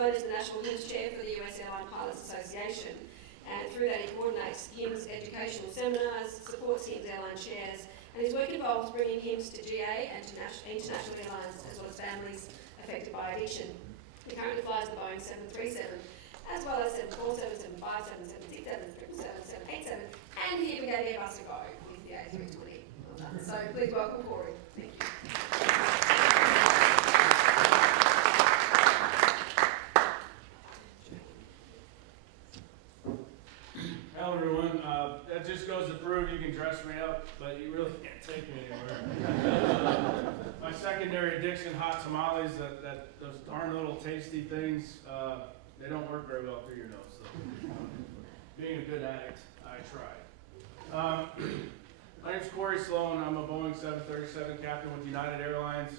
Slone is the National HIMS Chair for the US Airline Pilots Association, and through that he coordinates HIMS educational seminars, supports HIMS airline shares, and his work involves bringing HIMS to GA and to international airlines as well as families affected by addiction. He currently flies the Boeing 737, as well as 747, 757, 767, 787, and he even gave Airbus a go with the A320. So please welcome Corey. Thank you. Hello everyone, that just goes to prove you can dress me up, but you really can't take me anywhere. My secondary addiction, hot tamales, those darn little tasty things, they don't work very well through your nose. So, being a good addict, I tried. My name's Corey Slone. I'm a Boeing 737 captain with United Airlines.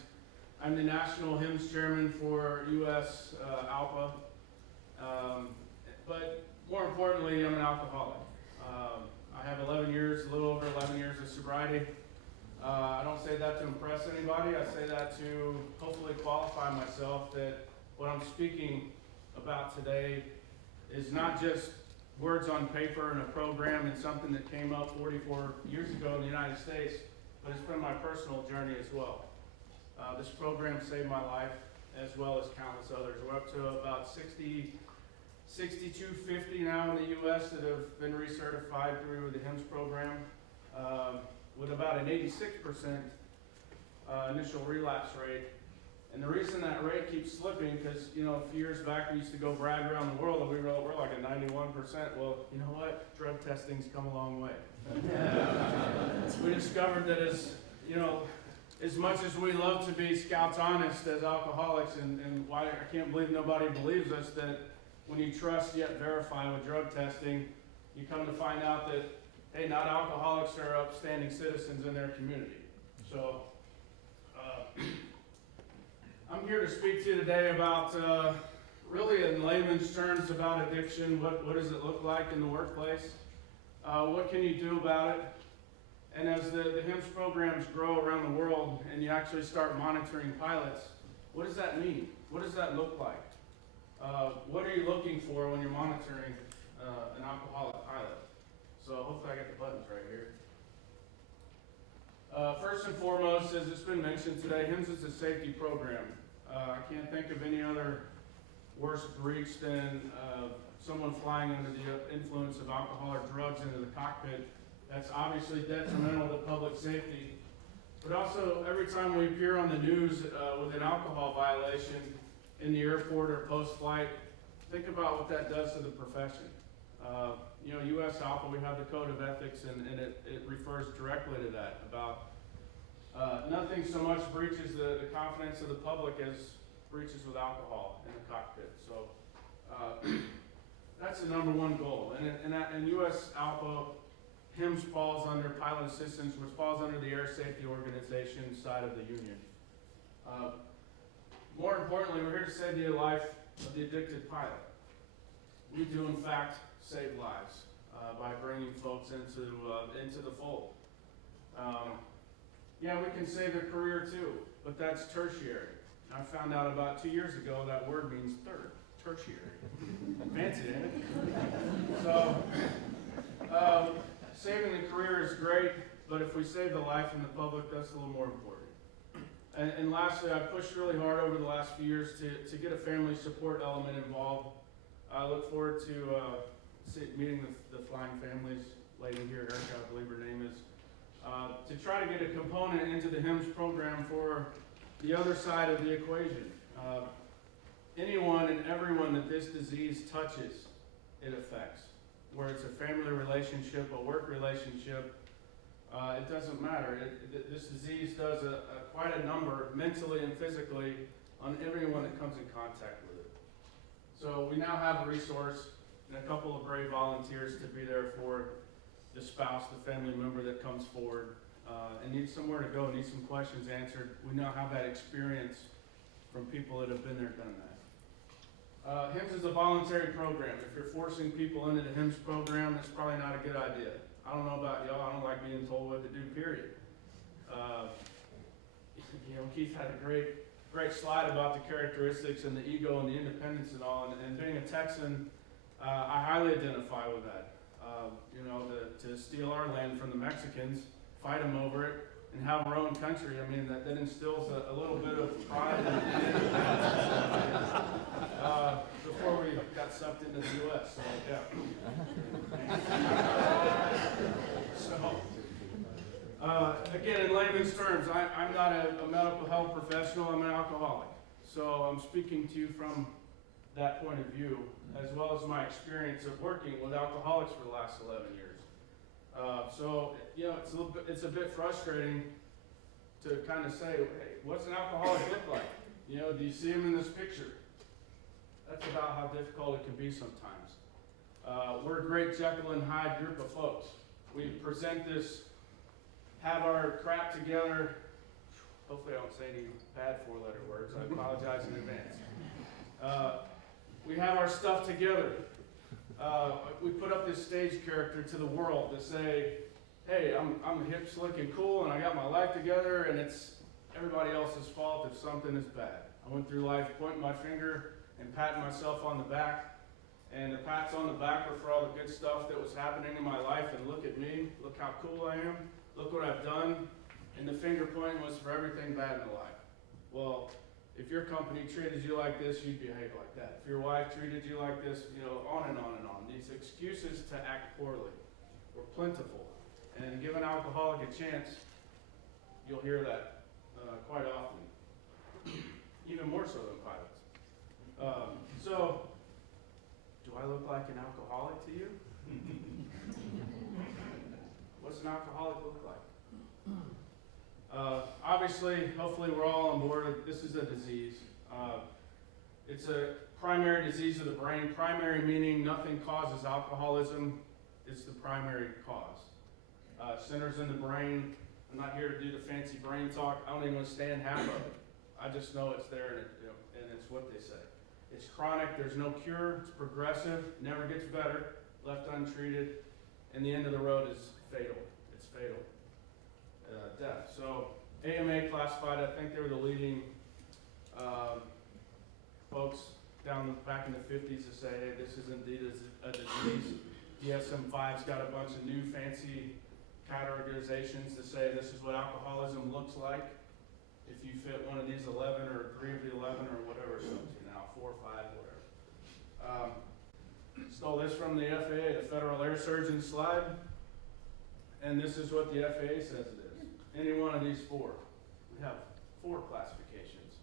I'm the National HIMS Chairman for US ALPA, but more importantly, I'm an alcoholic. I have 11 years, a little over 11 years of sobriety. I don't say that to impress anybody. I say that to hopefully qualify myself that what I'm speaking about today is not just words on paper and a program and something that came up 44 years ago in the United States, but it's been my personal journey as well. This program saved my life as well as countless others. We're up to about 6,250 now in the U.S. that have been recertified through the HIMS program, with about an 86% initial relapse rate. And the reason that rate keeps slipping, because a few years back we used to go brag around the world and we're like at 91%. Well, you know what? Drug testing's come a long way. We discovered that as much as we love to be Scouts honest as alcoholics, and why I can't believe nobody believes us, that when you trust yet verify with drug testing, you come to find out that, hey, not alcoholics are upstanding citizens in their community. So I'm here to speak to you today about, really in layman's terms, about addiction. What does it look like in the workplace? What can you do about it? And as the HIMS programs grow around the world and you actually start monitoring pilots, what does that mean? What does that look like? What are you looking for when you're monitoring an alcoholic pilot? So hopefully I get the buttons right here. First and foremost, as it's been mentioned today, HIMS is a safety program. I can't think of any other worse breach than someone flying under the influence of alcohol or drugs into the cockpit. That's obviously detrimental to public safety. But also, every time we appear on the news with an alcohol violation in the airport or post-flight, think about what that does to the profession. US ALPA, we have the Code of Ethics, and it refers directly to that, about nothing so much breaches the confidence of the public as breaches with alcohol in the cockpit. So that's the number one goal. And US ALPA, HIMS falls under pilot assistance, which falls under the Air Safety Organization side of the union. More importantly, we're here to save the life of the addicted pilot. We do, in fact, save lives by bringing folks into the fold. Yeah, we can save a career too, but that's tertiary. I found out about 2 years ago that word means third, tertiary. Fancy, ain't it? So, saving the career is great, but if we save the life in the public, that's a little more important. And lastly, I pushed really hard over the last few years to get a family support element involved. I look forward to meeting the flying families, lady here, Erica, I believe her name is, to try to get a component into the HIMS program for the other side of the equation. Anyone and everyone that this disease touches, it affects. Where it's a family relationship, a work relationship, it doesn't matter. This disease does quite a number, mentally and physically, on everyone that comes in contact with it. So we now have a resource and a couple of brave volunteers to be there for the spouse, the family member that comes forward and needs somewhere to go, needs some questions answered. We now have that experience from people that have been there, done that. HIMS is a voluntary program. If you're forcing people into the HIMS program, that's probably not a good idea. I don't know about y'all, I don't like being told what to do, period. Keith had a great great slide about the characteristics and the ego and the independence and all. And being a Texan, I highly identify with that. You know, to steal our land from the Mexicans, fight them over it, and have our own country. I mean, that instills a little bit of pride and independence before we got sucked into the U.S. So, yeah. Again, in layman's terms, I'm not a medical health professional. I'm an alcoholic. So I'm speaking to you from that point of view, as well as my experience of working with alcoholics for the last 11 years. So, you know, it's a bit frustrating to kind of say, hey, what's an alcoholic look like? You know, do you see him in this picture? That's about how difficult it can be sometimes. We're a great Jekyll and Hyde group of folks. We present this, have our crap together. Hopefully I don't say any bad four-letter words. I apologize in advance. We have our stuff together. We put up this stage character to the world to say, hey, I'm hip, slick, and cool, and I got my life together, and it's everybody else's fault if something is bad. I went through life pointing my finger and patting myself on the back, and the pats on the back were for all the good stuff that was happening in my life, and look at me, look how cool I am, look what I've done, and the finger pointing was for everything bad in the life. Well, if your company treated you like this, you'd behave like that. If your wife treated you like this, you know, on and on and on. These excuses to act poorly were plentiful. And give an alcoholic a chance, you'll hear that quite often, even more so than pilots. So, do I look like an alcoholic to you? What's an alcoholic look like? Obviously, hopefully we're all on board. This is a disease. It's a primary disease of the brain. Primary meaning nothing causes alcoholism. It's the primary cause. Centers in the brain. I'm not here to do the fancy brain talk. I don't even understand half of it. I just know it's there, and it's what they say. It's chronic. There's no cure. It's progressive. Never gets better. Left untreated, and the end of the road is fatal. It's fatal. Death. So AMA classified, I think they were the leading folks back in the 50s to say, hey, this is indeed a disease. DSM-5's got a bunch of new fancy categorizations to say this is what alcoholism looks like. If you fit one of these 11 or 3 of the 11 or whatever it comes to now, 4 or 5, whatever. Stole this from the FAA, the Federal Air Surgeon slide, and this is what the FAA says it is. Any one of these 4. We have 4 classifications.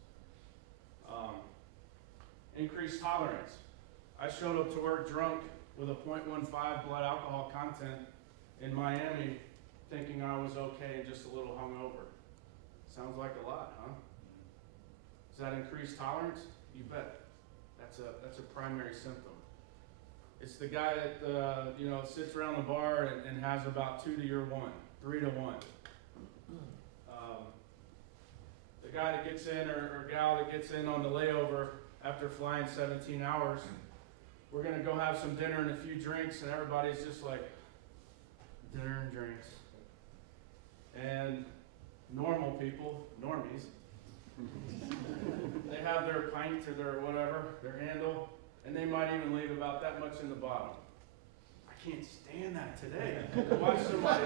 Increased tolerance. I showed up to work drunk with a 0.15 blood alcohol content in Miami, thinking I was okay and just a little hungover. Sounds like a lot, huh? Is that increased tolerance? You bet. That's a primary symptom. It's the guy that sits around the bar and has about 2 to your 1, 3 to 1. The guy that gets in or gal that gets in on the layover after flying 17 hours, we're gonna go have some dinner and a few drinks, and everybody's just like, dinner and drinks. And normal people, normies, they have their pint or their whatever, their handle, and they might even leave about that much in the bottom. I can't stand that today. To watch somebody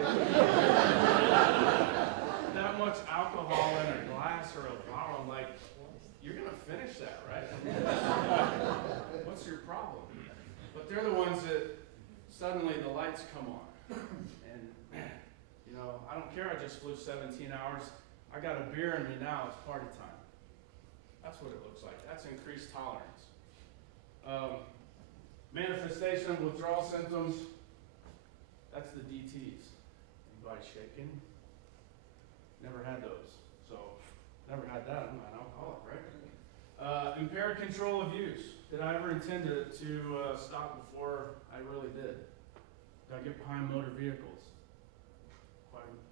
that much alcohol in a glass or a bottle, I'm like, you're gonna finish that, right? What's your problem? But they're the ones that suddenly the lights come on. And man, I don't care, I just flew 17 hours. I got a beer in me now, it's party time. That's what it looks like. That's increased tolerance. Manifestation of withdrawal symptoms, that's the DTs. Anybody shaking? Never had those. So, never had that. I'm not an alcoholic, right? Impaired control of use. Did I ever intend to stop before I really did? Did I get behind motor vehicles?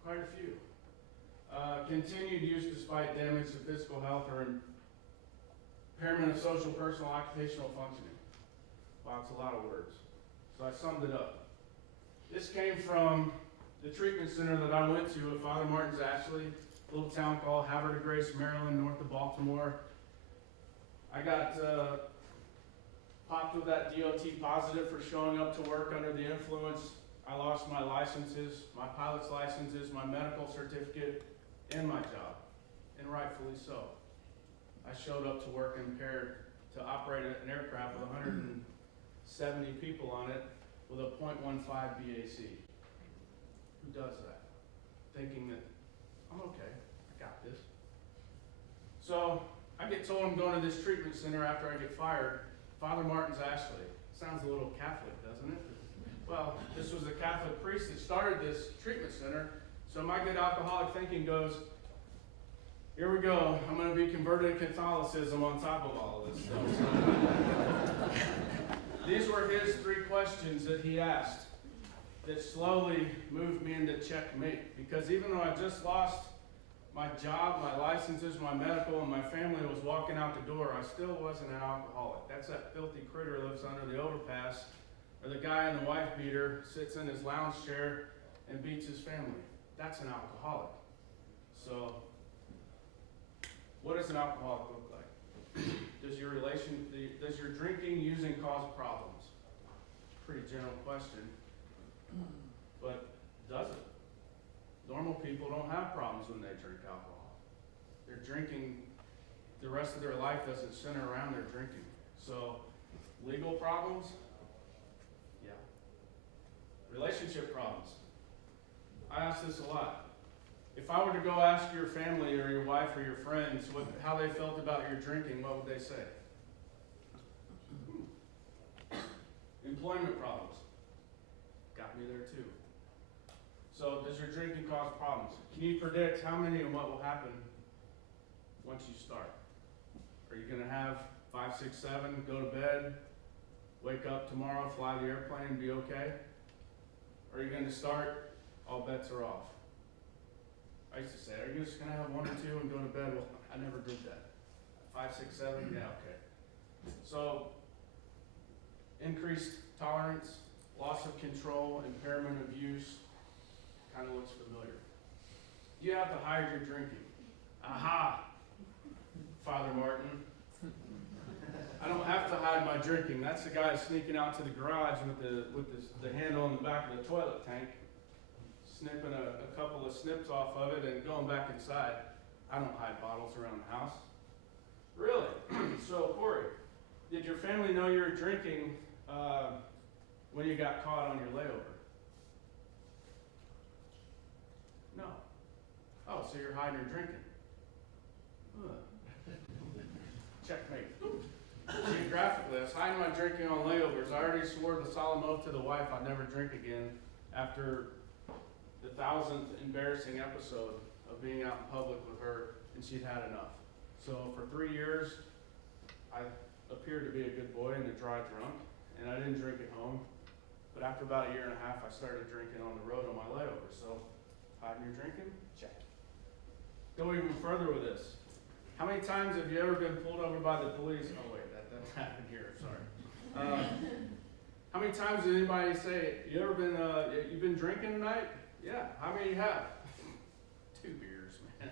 Quite a few. Continued use despite damage to physical health or impairment of social, personal, occupational functioning. Wow, it's a lot of words. So I summed it up. This came from the treatment center that I went to at Father Martin's Ashley little town called Havre de Grace, Maryland, north of Baltimore. I got popped with that DOT positive for showing up to work under the influence. I lost my licenses, my pilot's licenses, my medical certificate, and my job, and rightfully so. I showed up to work impaired to operate an aircraft with 170 people on it with a .15 BAC. Who does that? Thinking that, I'm okay, I got this. So I get told I'm going to this treatment center after I get fired. Father Martin's Ashley. Sounds a little Catholic, doesn't it? Well, this was a Catholic priest that started this treatment center. So my good alcoholic thinking goes, here we go. I'm going to be converted to Catholicism on top of all of this stuff. These were his 3 questions that he asked that slowly moved me into checkmate. Because even though I just lost my job, my licenses, my medical, and my family was walking out the door, I still wasn't an alcoholic. That's that filthy critter lives under the overpass, or the guy in the wife beater sits in his lounge chair and beats his family. That's an alcoholic. So, what does an alcoholic look like? Does your drinking, using cause problems? Pretty general question, but does it? Normal people don't have problems when they drink alcohol. Their drinking, the rest of their life doesn't center around their drinking. So, legal problems? Yeah. Relationship problems. I ask this a lot. If I were to go ask your family or your wife or your friends how they felt about your drinking, what would they say? Employment problems. Got me there too. So does your drinking cause problems? Can you predict how many and what will happen once you start? Are you going to have 5, 6, 7, go to bed, wake up tomorrow, fly the airplane, be okay? Or are you going to start, all bets are off? I used to say, are you just going to have 1 or 2 and go to bed? Well, I never did that. 5, 6, 7, yeah, okay. So, increased tolerance, loss of control, impairment of use, kind of looks familiar. You have to hide your drinking. Aha! Father Martin. I don't have to hide my drinking. That's the guy sneaking out to the garage with the handle on the back of the toilet tank, snipping a couple of snips off of it and going back inside. I don't hide bottles around the house. Really? So, Corey, did your family know you were drinking when you got caught on your layover? No. Oh, so you're hiding your drinking. Checkmate. Geographically, I was hiding my drinking on layovers. I already swore the solemn oath to the wife I'd never drink again after the 1000th embarrassing episode of being out in public with her, and she'd had enough. So for 3 years, I appeared to be a good boy and a dry drunk, and I didn't drink at home. But after about 1.5 years, I started drinking on the road on my layovers. So, hiding your drinking? Check. Go even further with this. How many times have you ever been pulled over by the police? Oh wait, that happened here, sorry. How many times did anybody say, you've been drinking tonight? Yeah, how many you have? 2 beers, man.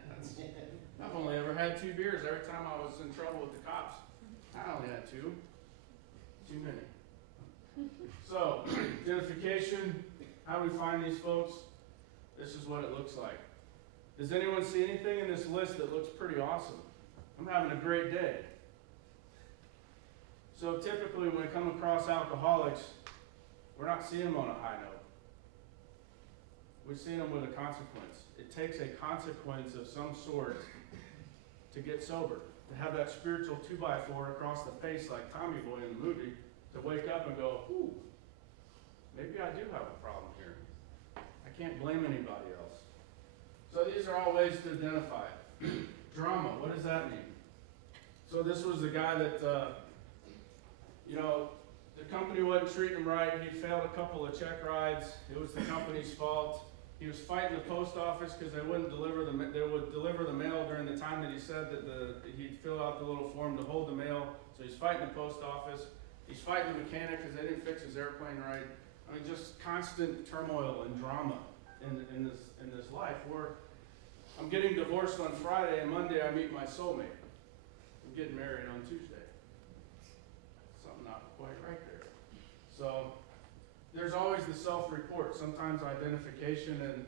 I've only ever had 2 beers every time I was in trouble with the cops. I only had 2. Too many. So, identification, how do we find these folks? This is what it looks like. Does anyone see anything in this list that looks pretty awesome? I'm having a great day. So typically when we come across alcoholics, we're not seeing them on a high note. We're seeing them with a consequence. It takes a consequence of some sort to get sober, to have that spiritual 2x4 across the face like Tommy Boy in the movie, to wake up and go, ooh, maybe I do have a problem here. I can't blame anybody else. So these are all ways to identify it. Drama, what does that mean? So this was the guy that, the company wasn't treating him right. He failed a couple of check rides. It was the company's fault. He was fighting the post office because they would deliver the mail during the time that he said that he'd fill out the little form to hold the mail. So he's fighting the post office. He's fighting the mechanic because they didn't fix his airplane right. I mean, just constant turmoil and drama in this life. Where I'm getting divorced on Friday, and Monday I meet my soulmate. I'm getting married on Tuesday. Something not quite right there. So there's always the self-report, sometimes identification, and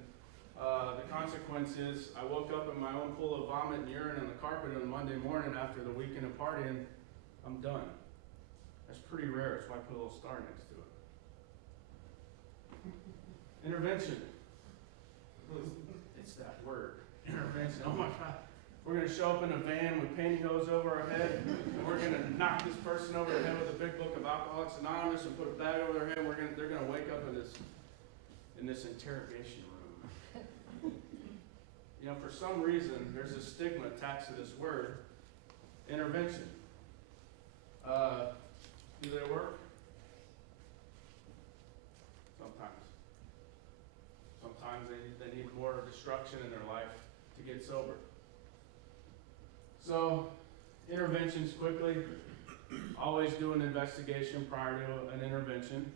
the consequence is I woke up in my own pool of vomit and urine on the carpet on Monday morning after the weekend of partying. I'm done. That's pretty rare, that's why I put a little star next to it. Intervention. It's that word, intervention. Oh my God. We're going to show up in a van with pantyhose over our head, and we're going to knock this person over the head with a big book of Alcoholics Anonymous and put a bag over their head. They're going to wake up in this interrogation room. You know, for some reason, there's a stigma attached to this word, intervention. Do they work? Sometimes. Sometimes they need more destruction in their life to get sober. So, interventions quickly. Always do an investigation prior to an intervention.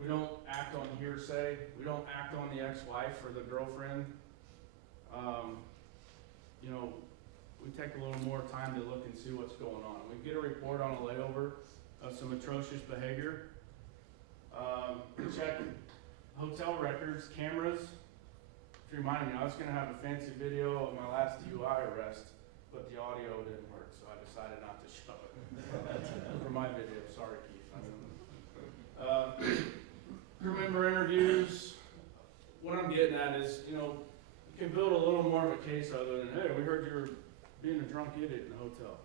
We don't act on hearsay. We don't act on the ex-wife or the girlfriend. You know, we take a little more time to look and see what's going on. We get a report on a layover of some atrocious behavior. We check hotel records, cameras. It reminded me, I was going to have a fancy video of my last DUI arrest, but the audio didn't work, so I decided not to show it for my video. Sorry, Keith. Crew member interviews. What I'm getting at is, you know, you can build a little more of a case other than, hey, we heard you were being a drunk idiot in the hotel.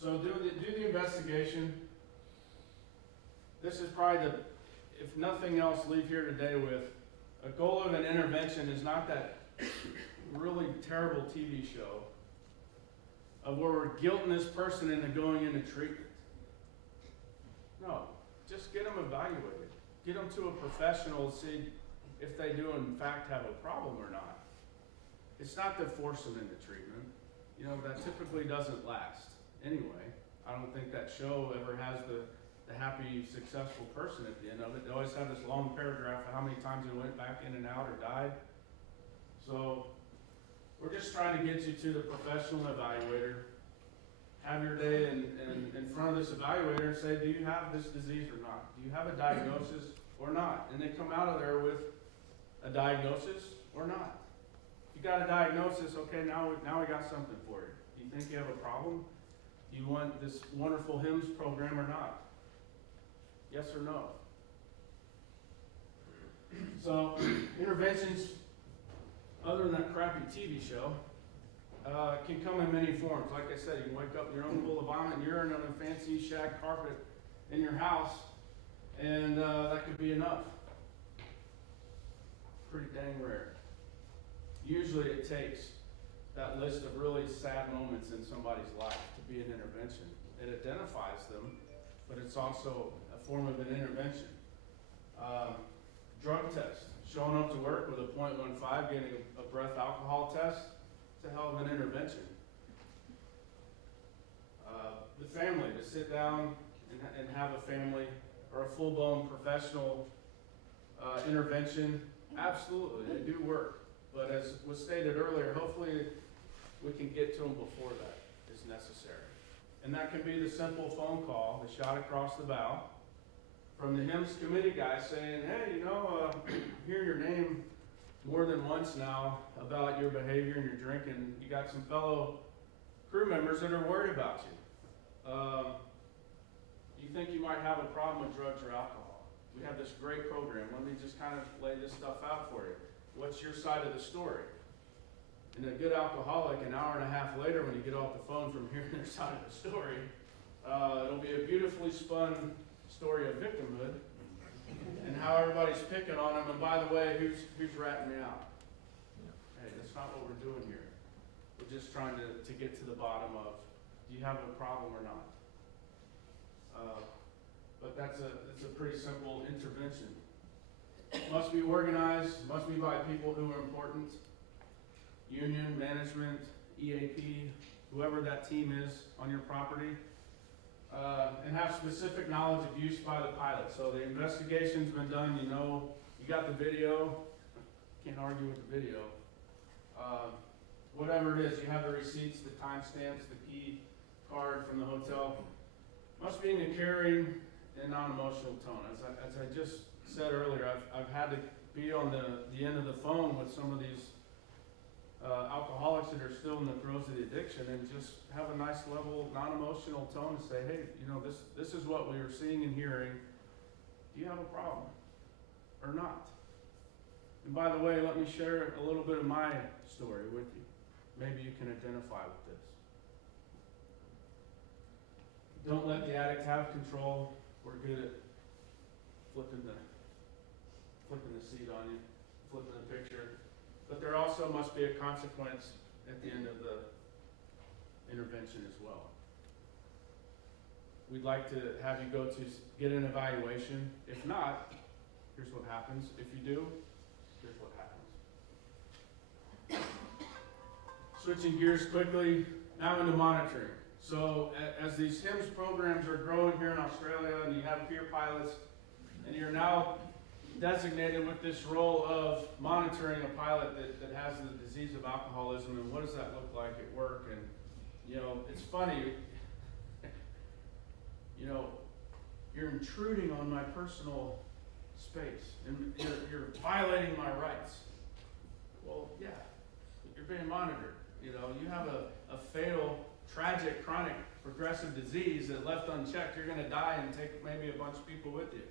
So do the investigation. This is probably if nothing else, leave here today with a goal of an intervention is not that really terrible TV show of where we're guilting this person into going into treatment. No, just get them evaluated. Get them to a professional to see if they do in fact have a problem or not. It's not to force them into treatment. You know, that typically doesn't last. Anyway, I don't think that show ever has the happy, successful person at the end of it. They always have this long paragraph of how many times they went back in and out or died. So we're just trying to get you to the professional evaluator. Have your day in front of this evaluator and say, do you have this disease or not? Do you have a diagnosis or not? And they come out of there with a diagnosis or not. If you got a diagnosis, okay, now we got something for you. Do you think you have a problem? Do you want this wonderful HIMS program or not? Yes or no? So, interventions, other than that crappy TV show, can come in many forms. Like I said, you can wake up in your own pool of vomit and urine on a fancy shag carpet in your house, and that could be enough. Pretty dang rare. Usually it takes that list of really sad moments in somebody's life to be an intervention. It identifies them, but it's also a form of an intervention. Drug test. Showing up to work with a .15, getting a breath alcohol test, it's a hell of an intervention. The family, to sit down and have a family or a full-blown professional intervention, absolutely, they do work. But as was stated earlier, hopefully we can get to them before that is necessary. And that can be the simple phone call, the shot across the bow, from the HIMS committee guy saying, hey, you know, hear your name more than once now about your behavior and your drinking. You got some fellow crew members that are worried about you. You think you might have a problem with drugs or alcohol. We have this great program. Let me just kind of lay this stuff out for you. What's your side of the story? And a good alcoholic, an hour and a half later when you get off the phone from hearing their side of the story, it'll be a beautifully spun story of victimhood and how everybody's picking on them. And by the way, who's ratting me out? Hey, that's not what we're doing here. We're just trying to get to the bottom of, do you have a problem or not? But it's a pretty simple intervention. Must be organized, must be by people who are important. Union, management, EAP, whoever that team is on your property. And have specific knowledge of use by the pilot. So the investigation's been done, you know, you You got the video, can't argue with the video. Whatever it is, you have the receipts, the timestamps, the key card from the hotel. Must be in a caring and non-emotional tone. As I just said earlier, I've had to be on the end of the phone with some of these alcoholics that are still in the throes of the addiction, and just have a nice level, non-emotional tone to say, hey, this is what we were seeing and hearing. Do you have a problem or not? And by the way, let me share a little bit of my story with you. Maybe you can identify with this. Don't let the addict have control. We're good at flipping the seat on you, flipping the picture. But there also must be a consequence at the end of the intervention as well. We'd like to have you go to get an evaluation. If not, here's what happens. If you do, here's what happens. Switching gears quickly, now into monitoring. So as these HIMS programs are growing here in Australia, and you have peer pilots, and you're now designated with this role of monitoring a pilot that has the disease of alcoholism, and what does that look like at work? And it's funny, you're intruding on my personal space, and you're violating my rights. Well, yeah, you're being monitored. You have a fatal, tragic, chronic, progressive disease that left unchecked, you're going to die and take maybe a bunch of people with you.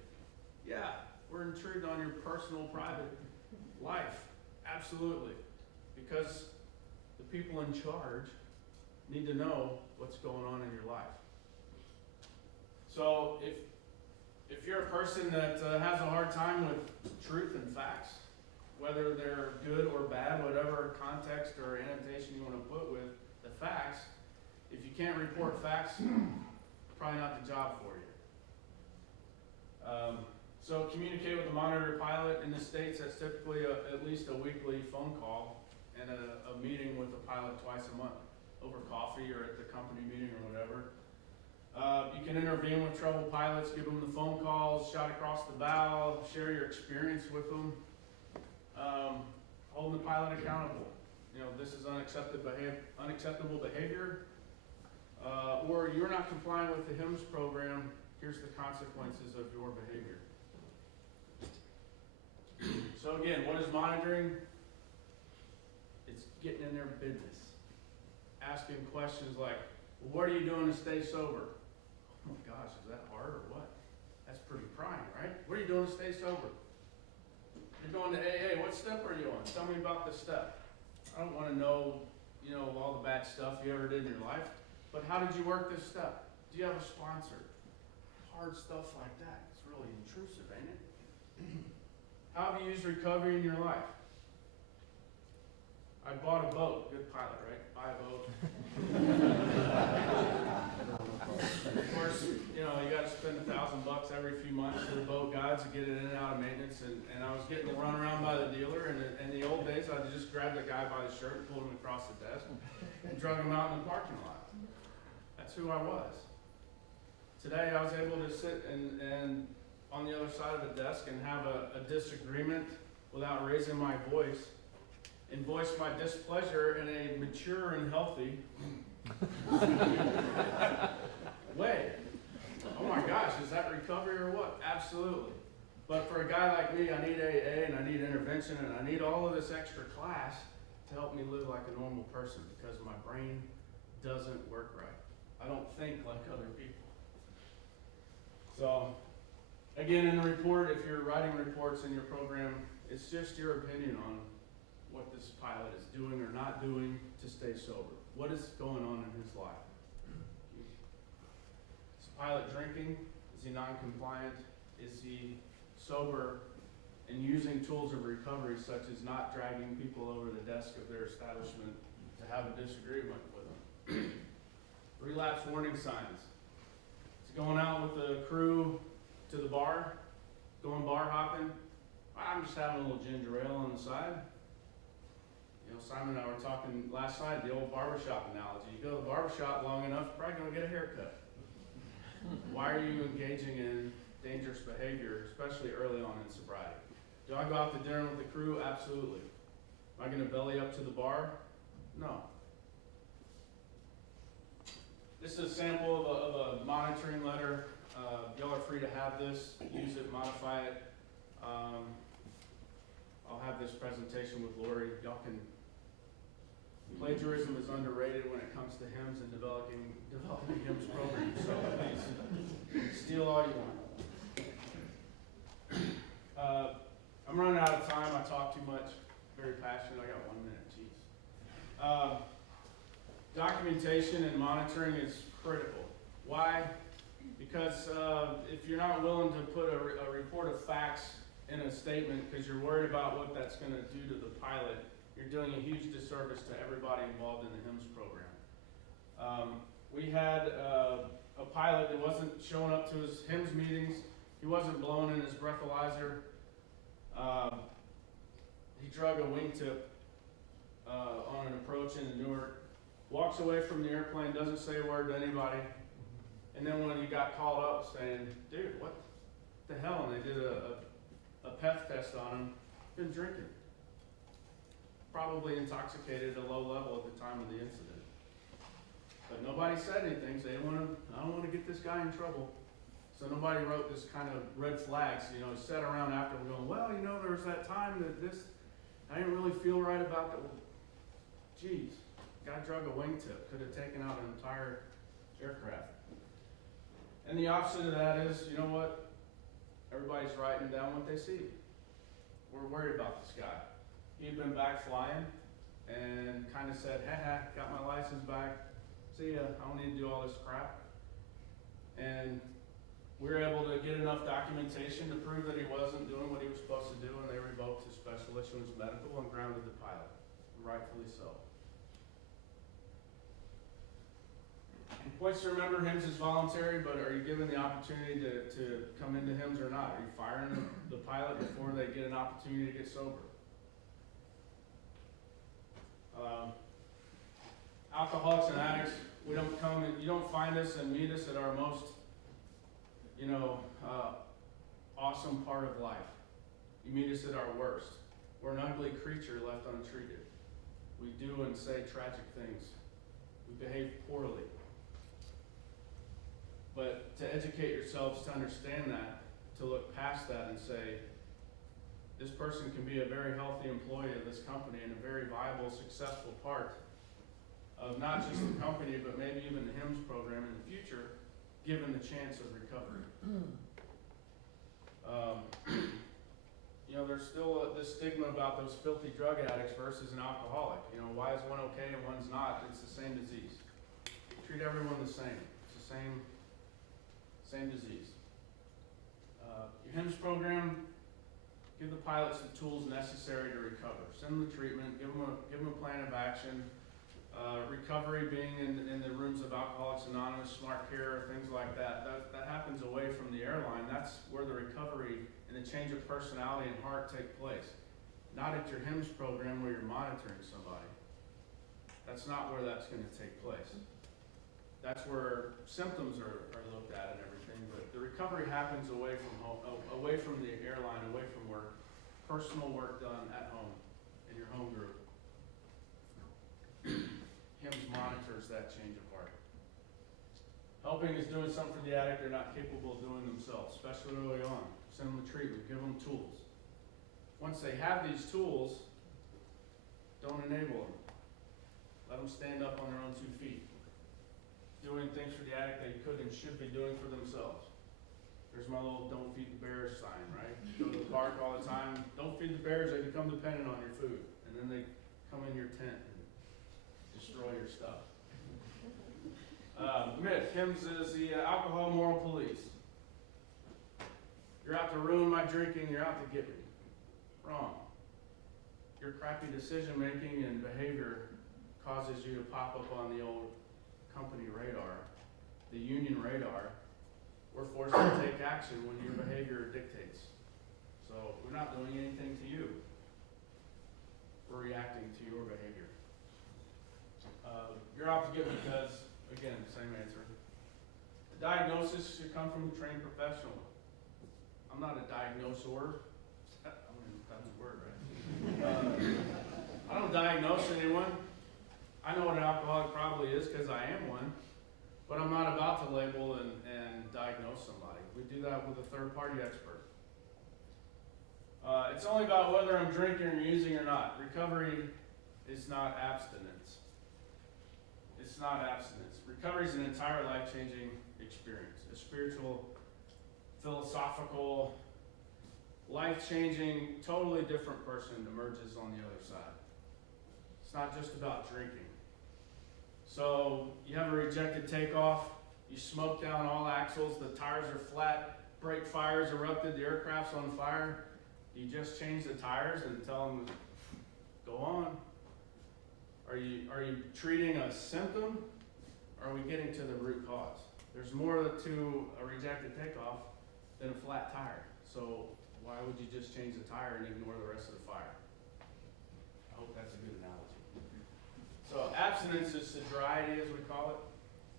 Yeah, we're intruding on your personal, private life. Absolutely. Because the people in charge need to know what's going on in your life. So if you're a person that has a hard time with truth and facts, whether they're good or bad, whatever context or annotation you want to put with the facts, if you can't report facts, probably not the job for you. So communicate with the monitor pilot. In the States, that's typically at least a weekly phone call and a meeting with the pilot twice a month over coffee or at the company meeting or whatever. You can intervene with troubled pilots, give them the phone calls, shout across the bow, share your experience with them. Holding the pilot accountable. This is unacceptable behavior, or you're not complying with the HIMS program. Here's the consequences of your behavior. So again, what is monitoring? It's getting in their business. Asking questions like, well, what are you doing to stay sober? Oh my gosh, is that hard or what? That's pretty prying, right? What are you doing to stay sober? You're going to AA, what step are you on? Tell me about this step. I don't want to know, all the bad stuff you ever did in your life, but how did you work this step? Do you have a sponsor? Hard stuff like that. It's really intrusive, ain't it? How have you used recovery in your life? I bought a boat. Good pilot, right? Buy a boat. Of course, you got to spend $1,000 every few months for the boat guides to get it in and out of maintenance, and I was getting run around by the dealer, and in the old days, I'd just grab the guy by the shirt and pull him across the desk and drug him out in the parking lot. That's who I was. Today, I was able to sit and on the other side of the desk and have a disagreement without raising my voice and voice my displeasure in a mature and healthy way. Oh my gosh, is that recovery or what? Absolutely. But for a guy like me, I need AA and I need intervention and I need all of this extra class to help me live like a normal person because my brain doesn't work right. I don't think like other people. So, again, in the report, if you're writing reports in your program, it's just your opinion on what this pilot is doing or not doing to stay sober. What is going on in his life? Is the pilot drinking? Is he non-compliant? Is he sober and using tools of recovery such as not dragging people over the desk of their establishment to have a disagreement with them? Relapse warning signs. Is he going out with the crew to the bar, going bar hopping? I'm just having a little ginger ale on the side. Simon and I were talking last night, the old barbershop analogy. You go to the barbershop long enough, you're probably going to get a haircut. Why are you engaging in dangerous behavior, especially early on in sobriety? Do I go out to dinner with the crew? Absolutely. Am I going to belly up to the bar? No. This is a sample of a monitoring letter. Y'all are free to have this, use it, modify it. I'll have this presentation with Lori. Y'all can. Plagiarism is underrated when it comes to HIMS and developing HIMS programs. So please steal all you want. I'm running out of time. I talk too much. Very passionate. I got 1 minute. Jeez. Documentation and monitoring is critical. Why? Because if you're not willing to put a report of facts in a statement because you're worried about what that's going to do to the pilot, you're doing a huge disservice to everybody involved in the HIMS program. We had a pilot that wasn't showing up to his HIMS meetings. He wasn't blowing in his breathalyzer. He drug a wingtip on an approach into Newark. Walks away from the airplane, doesn't say a word to anybody. And then when he got called up saying, dude, what the hell? And they did a PEF test on him, been drinking. Probably intoxicated at a low level at the time of the incident. But nobody said anything, so I don't want to get this guy in trouble. So nobody wrote this kind of red flags, sat around after going, well, there was that time that I didn't really feel right about that. Well, geez, guy drug a wingtip, could have taken out an entire aircraft. And the opposite of that is, you know what? Everybody's writing down what they see. We're worried about this guy. He'd been back flying and kind of said, got my license back. See ya, I don't need to do all this crap. And we were able to get enough documentation to prove that he wasn't doing what he was supposed to do, and they revoked his special issuance medical and grounded the pilot, rightfully so. Points to remember, HIMS is voluntary, but are you given the opportunity to come into HIMS or not? Are you firing the pilot before they get an opportunity to get sober? Alcoholics and addicts, you don't find us and meet us at our most, awesome part of life. You meet us at our worst. We're an ugly creature left untreated. We do and say tragic things. We behave poorly. But to educate yourselves to understand that, to look past that and say, this person can be a very healthy employee of this company and a very viable, successful part of not just the company, but maybe even the HIMS program in the future, given the chance of recovery. There's still this stigma about those filthy drug addicts versus an alcoholic. Why is one okay and one's not? It's the same disease. Treat everyone the same. It's the same disease. Your HIMS program, give the pilots the tools necessary to recover. Send them to treatment, give them a plan of action. Recovery being in the rooms of Alcoholics Anonymous, Smart Care, things like that. That happens away from the airline. That's where the recovery and the change of personality and heart take place. Not at your HIMS program where you're monitoring somebody. That's not where that's going to take place. That's where symptoms are looked at and everything, but the recovery happens away from home, away from the airline, away from work. Personal work done at home, in your home group. HIMS monitors that change of heart. Helping is doing something for the addict they're not capable of doing themselves, especially early on. Send them to treatment, give them tools. Once they have these tools, don't enable them. Let them stand up on their own 2 feet. Doing things for the addict they could and should be doing for themselves. There's my little don't feed the bears sign, right? Go to the park all the time. Don't feed the bears, they become dependent on your food. And then they come in your tent and destroy your stuff. Myth, HIMS is the alcohol moral police. You're out to ruin my drinking, you're out to get me. Wrong. Your crappy decision making and behavior causes you to pop up on the old company radar, the union radar. We're forced to take action when your behavior dictates. So we're not doing anything to you. We're reacting to your behavior. You're out to get me because, again, same answer. The diagnosis should come from a trained professional. I'm not a diagnoser. I mean, I don't diagnose anyone. I know what an alcoholic probably is because I am one, but I'm not about to label and diagnose somebody. We do that with a third-party expert. It's only about whether I'm drinking or using or not. Recovery is not abstinence. It's not abstinence. Recovery is an entire life-changing experience. A spiritual, philosophical, life-changing, totally different person emerges on the other side. It's not just about drinking. So you have a rejected takeoff, you smoke down all axles, the tires are flat, brake fires erupted, the aircraft's on fire. Do you just change the tires and tell them, go on? Are you treating a symptom, or are we getting to the root cause? There's more to a rejected takeoff than a flat tire. So why would you just change the tire and ignore the rest of the fire? I hope that's a good analogy. So abstinence is sobriety, as we call it.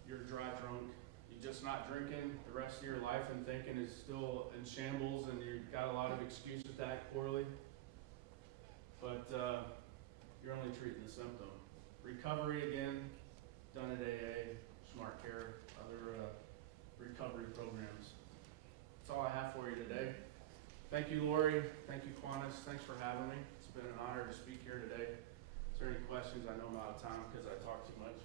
You're dry drunk. You're just not drinking. The rest of your life and thinking is still in shambles, and you've got a lot of excuses to act poorly. But you're only treating the symptom. Recovery, again, done at AA, Smart Care, other recovery programs. That's all I have for you today. Thank you, Lori. Thank you, Quantis. Thanks for having me. It's been an honor to speak here today. Is there any questions? I know I'm out of time because I talked too much.